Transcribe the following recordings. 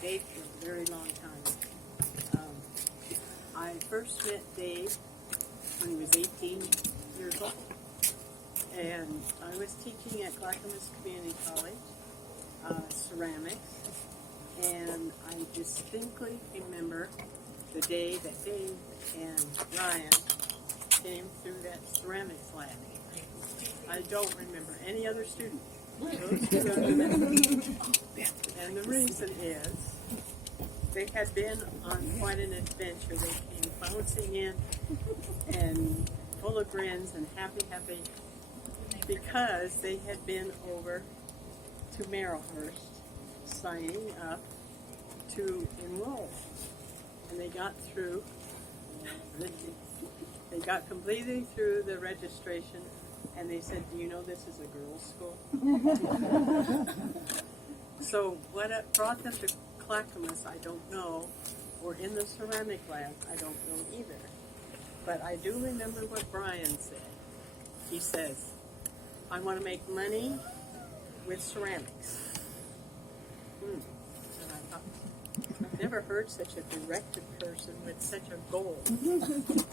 Dave for a very long time. I first met Dave when he was 18 years old. And I was teaching at Clackamas Community College, ceramics. And I distinctly remember the day that Dave and Ryan came through that ceramics lab. I don't remember any other student. Those two other men. And the reason is they had been on quite an adventure. They came bouncing in and full of grins and happy because they had been over to Marylhurst signing up to enroll. And they got through, they got completely through the registration, and they said, do you know this is a girls' school? So what brought them to Clackamas, I don't know, or in the ceramic lab, I don't know either. But I do remember what Brian said. He says, I want to make money with ceramics. And I thought, I've never heard such a directed person with such a goal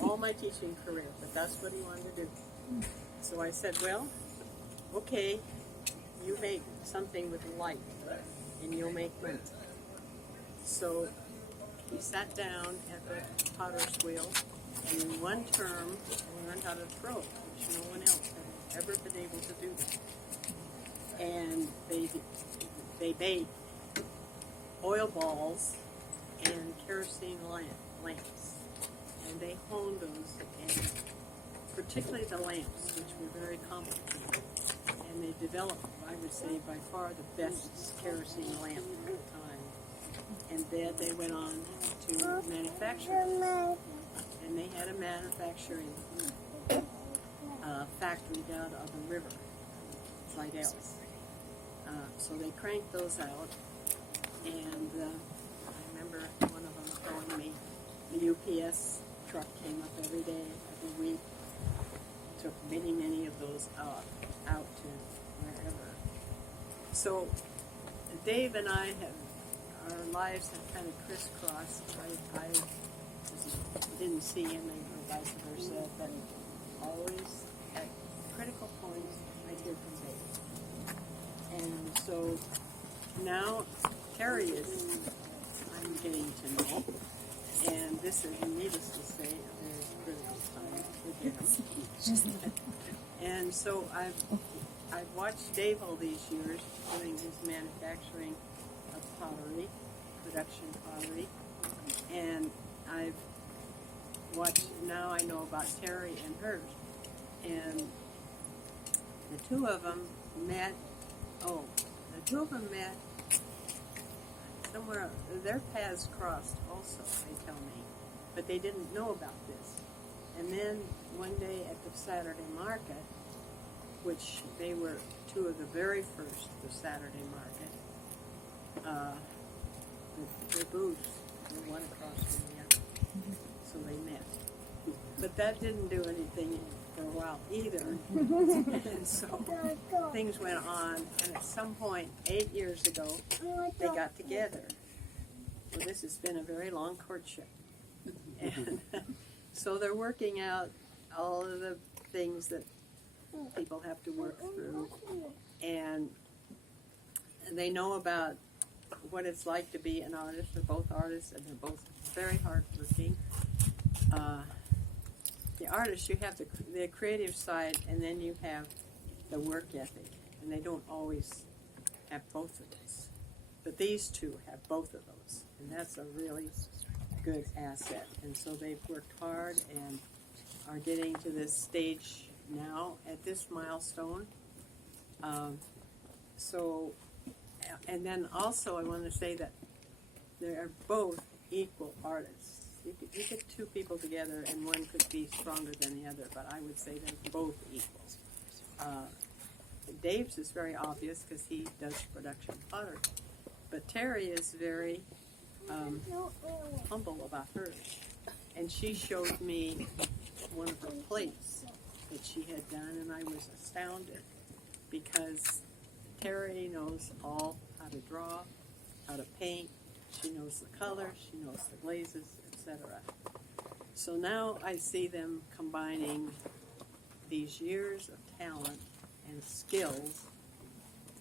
all my teaching career, but that's what he wanted to do. So I said, well, okay, you make something with light, and you'll make money. So he sat down at the potter's wheel, and in one term, learned how to throw, which no one else had ever been able to do that. And they made oil balls and kerosene lamps, and they honed those, and particularly the lamps, which were very complicated. And they developed, I would say, by far the best kerosene lamp at the time. And then they went on to manufacture them. And they had a manufacturing factory down on the river, Slidell's. So they cranked those out, and I remember one of them telling me the UPS truck came up every day, every week, took many of those out to wherever. So Dave and I our lives have kind of crisscrossed. I didn't see him and vice versa, but always at critical points I'd hear from Dave. And so now Terry I'm getting to know, and this is, needless to say, a very critical time with him. And so I've watched Dave all these years doing his manufacturing of pottery, production pottery, and I've watched, now I know about Terry and hers. And the two of them met somewhere, their paths crossed also, they tell me, but they didn't know about this. And then one day at the Saturday market, which they were two of the very first, the Saturday market, the booths were one across from the other, so they met. But that didn't do anything for a while either. And so things went on, and at some point, 8 years ago, they got together. So this has been a very long courtship. And so they're working out all of the things that people have to work through. And they know about what it's like to be an artist. They're both artists, and they're both very hardworking. The artist, you have the creative side, and then you have the work ethic, and they don't always have both of those. But these two have both of those, and that's a really good asset. And so they've worked hard and are getting to this stage now at this milestone. And then also I want to say that they are both equal artists. You get two people together and one could be stronger than the other, but I would say they're both equals. Dave's is very obvious because he does production pottery, but Terry is very humble about hers. And she showed me one of her plates that she had done, and I was astounded because Terry knows all how to draw, how to paint. She knows the color, she knows the glazes, etc. So now I see them combining these years of talent and skills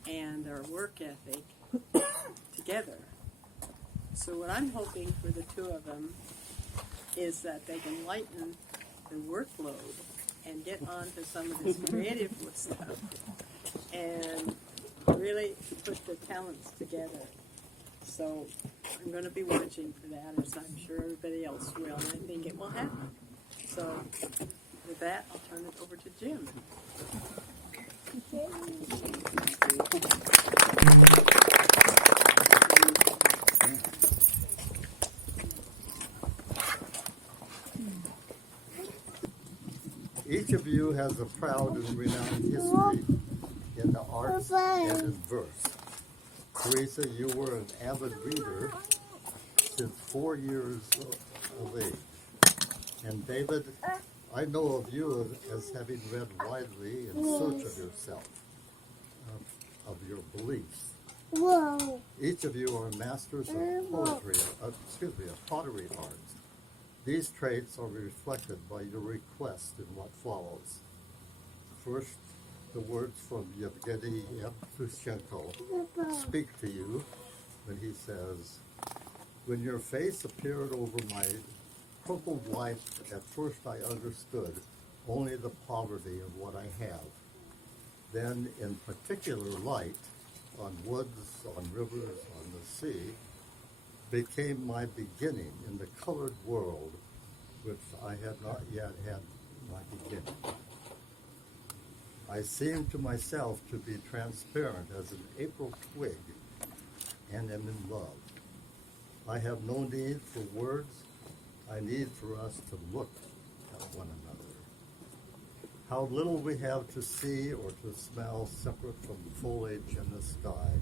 and their work ethic together. So what I'm hoping for the two of them is that they can lighten their workload and get on to some of this creative stuff and really put the talents together. So I'm going to be watching for that, as I'm sure everybody else will, and I think it will happen. So with that, I'll turn it over to Jim. Each of you has a proud and renowned history in the arts and in verse. Teresa, you were an avid reader since 4 years of age. And David, I know of you as having read widely in search of yourself, of your beliefs. Whoa. Each of you are masters of pottery arts. These traits are reflected by your request in what follows. First, the words from Yevgeny Yevtushenko speak to you when he says, "When your face appeared over my crumpled life, at first I understood only the poverty of what I have. Then, in particular light, on woods, on rivers, on the sea, became my beginning in the colored world, which I had not yet had my beginning. I seemed to myself to be transparent as an April twig, and am in love. I have no need for words. I need for us to look at one another. How little we have to see or to smell separate from foliage in the sky.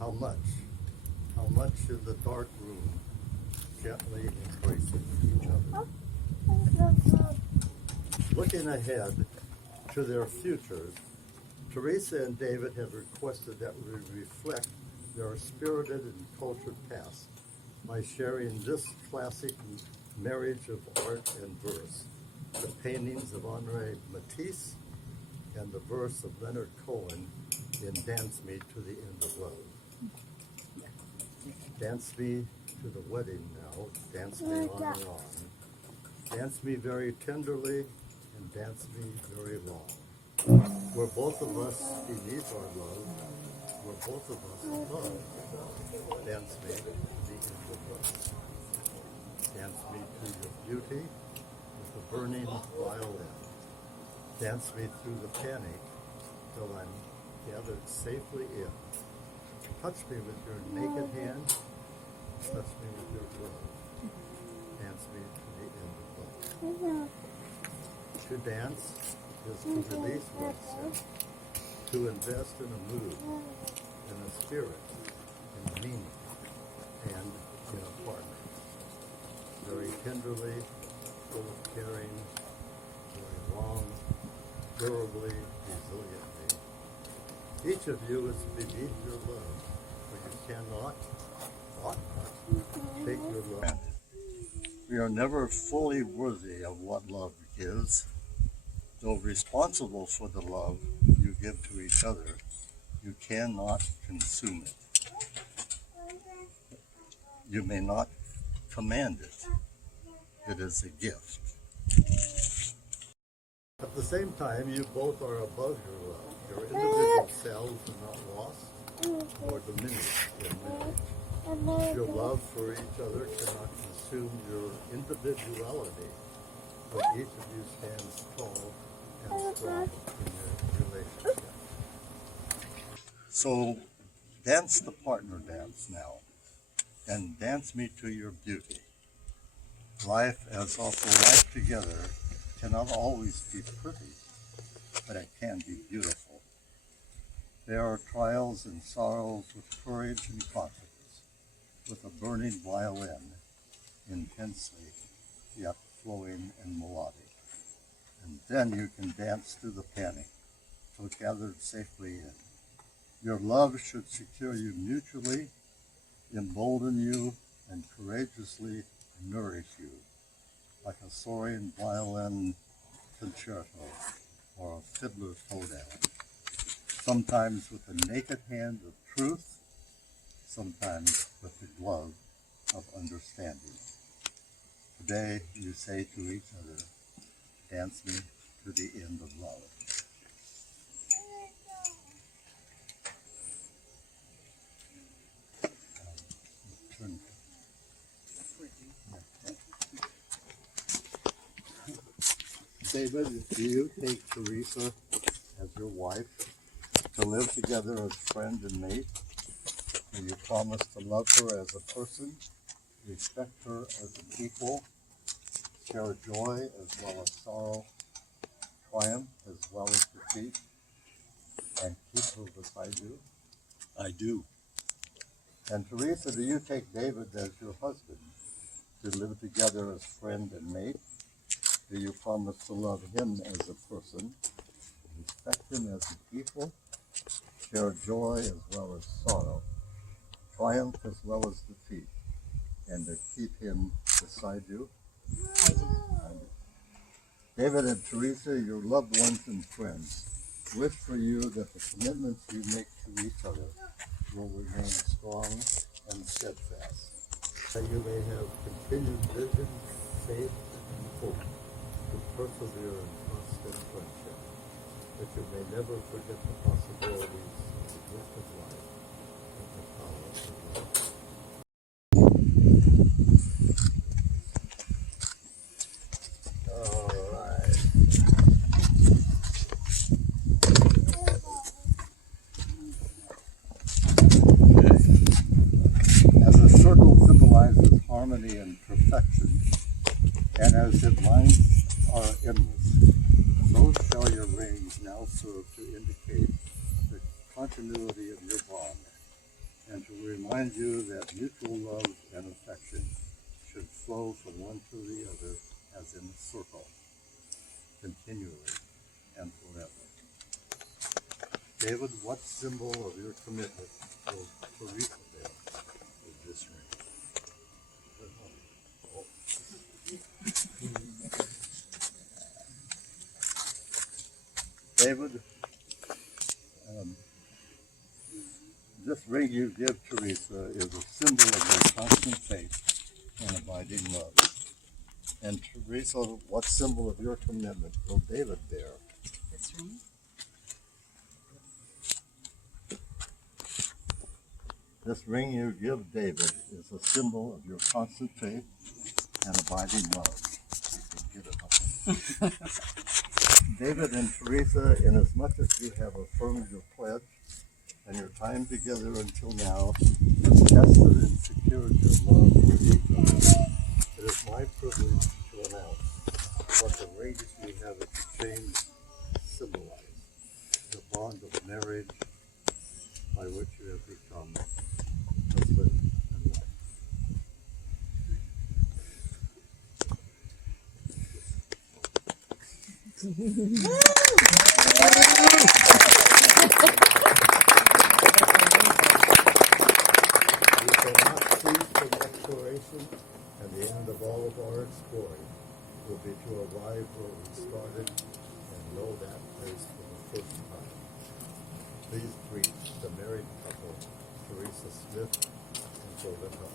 How much in the dark room, gently embracing each other." Looking ahead to their futures, Teresa and David have requested that we reflect their spirited and cultured past by sharing this classic marriage of art and verse, the paintings of Henri Matisse and the verse of Leonard Cohen in Dance Me to the End of Love. Dance me to the wedding now, dance me on and on. Dance me very tenderly and dance me very long. Where both of us beneath our love, where both of us love, dance me to the end of love. Dance me to your beauty with the burning violin. Dance me through the panic till I'm gathered safely in. Touch me with your naked hand, touch me with your glove. Dance me to the end of love. To dance is to release oneself, to invest in a mood, in a spirit, in a meaning, and in a partner. Very tenderly, full of caring, very long, durably, resiliently. Each of you is beneath your love, for you cannot, ought not, take your love. We are never fully worthy of what love gives. Though responsible for the love you give to each other, you cannot consume it. You may not command it. It is a gift. At the same time, you both are above your love. Your individual selves are not lost or diminished in marriage. Your love for each other cannot consume your individuality, but each of you stands tall and strong in your relationship. So, dance the partner dance now, and dance me to your beauty. Life, as awful life together, cannot always be pretty, but it can be beautiful. There are trials and sorrows with courage and confidence, with a burning violin, intensely, yet flowing and melodic. And then you can dance through the panic, till gathered safely in. Your love should secure you mutually. embolden you, and courageously nourish you, like a soaring violin concerto or a fiddler's hoedown, sometimes with the naked hand of truth, sometimes with the glove of understanding. Today you say to each other, dance me to the end of love. David, do you take Teresa as your wife to live together as friend and mate? Do you promise to love her as a person, respect her as an equal, share joy as well as sorrow, triumph as well as defeat, and keep her beside you? I do. And Teresa, do you take David as your husband to live together as friend and mate? Do you promise to love him as a person, respect him as an equal, share joy as well as sorrow, triumph as well as defeat, and to keep him beside you? I do. David and Teresa, your loved ones and friends, wish for you that the commitments you make to each other will remain strong and steadfast, that you may have continued vision, faith, and hope to persevere in trust and friendship, that you may never forget the possibilities of the gift of life and the power of love. All right. As a circle symbolizes harmony and perfection, and as its lines are endless, so shall your rings now serve to indicate the continuity of your bond, and to remind you that mutual love and affection should flow from one to the other as in a circle, continually and forever. David, what symbol of your commitment will Teresa bear with this ring? David, this ring you give Teresa is a symbol of your constant faith and abiding love. And Teresa, what symbol of your commitment will David bear? This ring? This ring you give David is a symbol of your constant faith and abiding love. You can get it up. David and Teresa, inasmuch as you have affirmed your pledge and your time together until now has tested and secured your love for each other, it is my privilege to announce what the rings we have exchanged symbolize: the bond of marriage by which you have become husband and wife. We shall not cease from exploration, and the end of all of our exploring will be to arrive where we started and know that place for the first time. Please greet the married couple, Teresa Smith and Jordan Huff.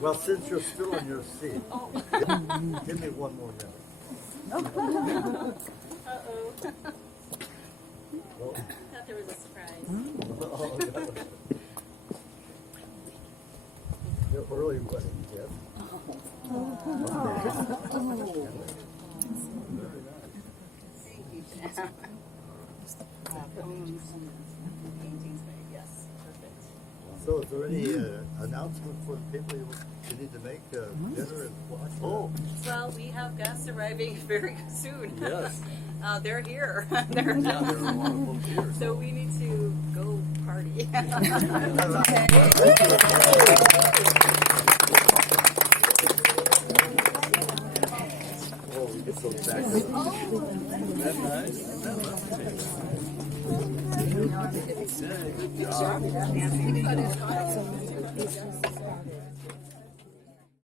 Well, since you're still in your seat, give me one more minute. Uh-oh. Well, Thought there was a surprise. oh, no. Your early wedding gift. Paintings made, yes. Perfect. So, is there any announcement for the people you need to make? Dinner and what? Oh, Well, we have guests arriving very soon. Yes. They're here. There are a lot of folks here. So we need to go party. oh, we get So back. Isn't that nice? Yeah, good job.